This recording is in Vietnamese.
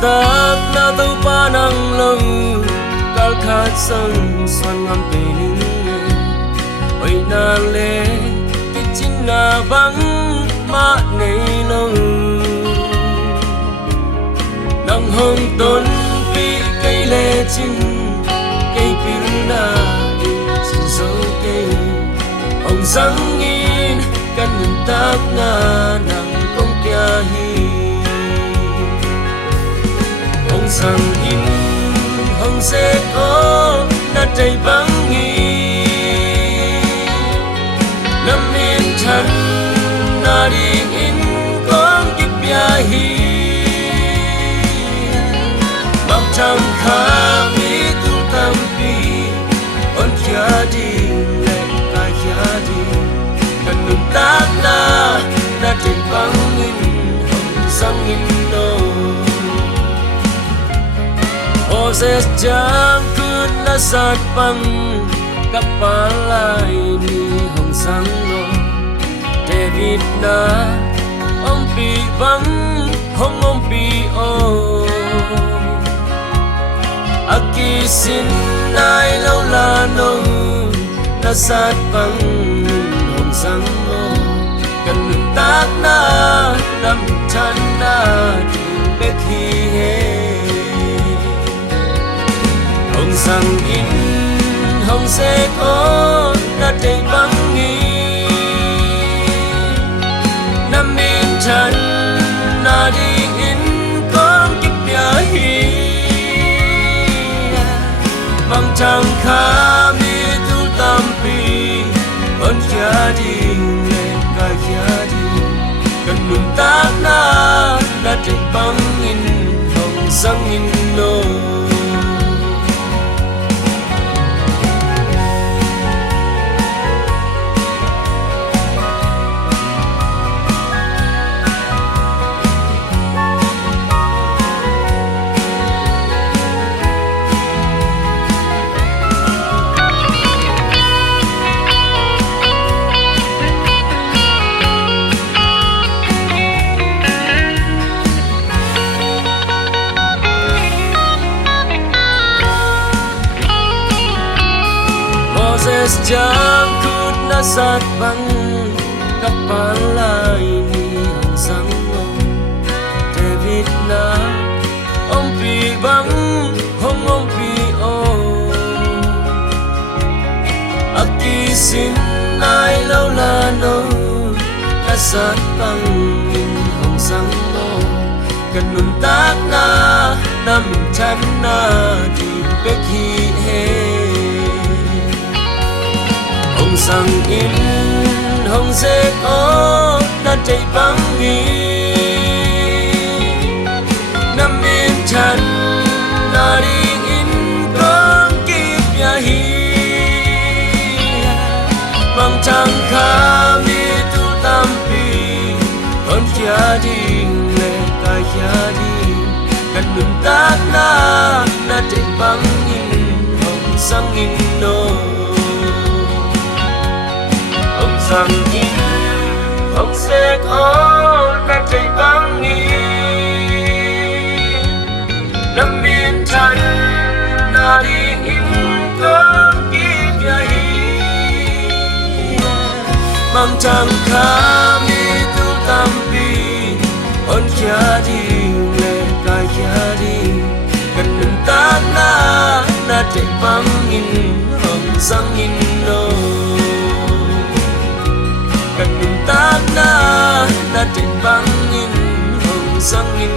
Tak na tau panang lâu kal khat sang xoan ngam pe ning oi na le ki chin na bang ma nei lâu nang hong ton pi cây le chin cây pin na đi chin so cây ông sang in kan tak na nang kong kya hi sang in hong se có na tay băng nghi lâm miền chân na đi in con kịp ya hi bắp trăm khá mi tu tâm pi on kia đi lệ ca kia đi cần ngừng tác na tay băng in hong sang in no Oses jang kun na sat pang kapalay ni hong sang no David na ông pi bang hong ông pi o aki sin nai lâu la no na sat pang hong sang no kan tak na nam chan na be khi he hong sang in hong se có na tay băng nghi nam miền chân na đi in con kịp ya hi bằng trăng khá mi tu tâm pi on kia đi lệ ca kia đi cần nung tác na tay băng in hong sang in no Moses jang kut na sat bang kapalay ni hong sang no David na ông pi bang hong ông pi o aki sin nai lâu la no na sat bang in hong sang no kan nun tak na nam chan na di be khi he hong sang in hong se có na tay băng nghi nam miền chân na đi in con kịp ya hi bằng trăng khá mi tu tâm pi con kia đi lệ ca kia đi cần nun tác na tay băng in hong sang in no sang in hong se có na tay băng nghi nam miền chân na đi in con kịp ya hi mang trăng khá mi tu tâm pi on kia đi lệ ca kia đi cần nun tác na tay băng in hong sang in no cần nun tak na tay băng in hong sang in